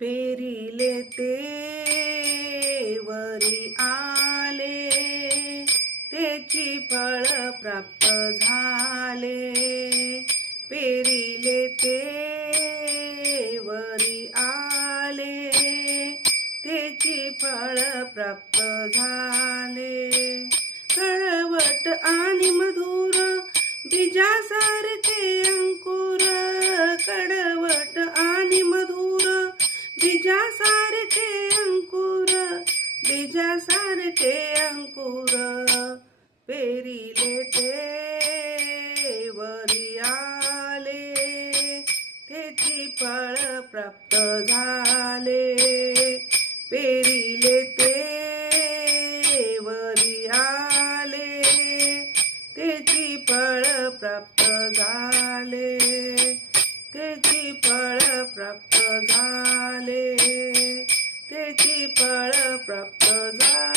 पेरिले ते वरी आले, त्याची फळ प्राप्त झाले. पेरिले ते वरी आले, त्याची फळ प्राप्त झाले. कळवट आणि मधुर बीजासारखे अंकुर, कडवट आणि मधुर बीजासारखे अंकुर, बीजासारखे अंकुर. पेरिले ते वरी आले, त्याची फळ प्राप्त झाले. पेरिले ते वरी आले, त्याची फळ प्राप्त झाले. त्याची फळ प्राप्त झाले. त्याची फळ प्राप्त झाले.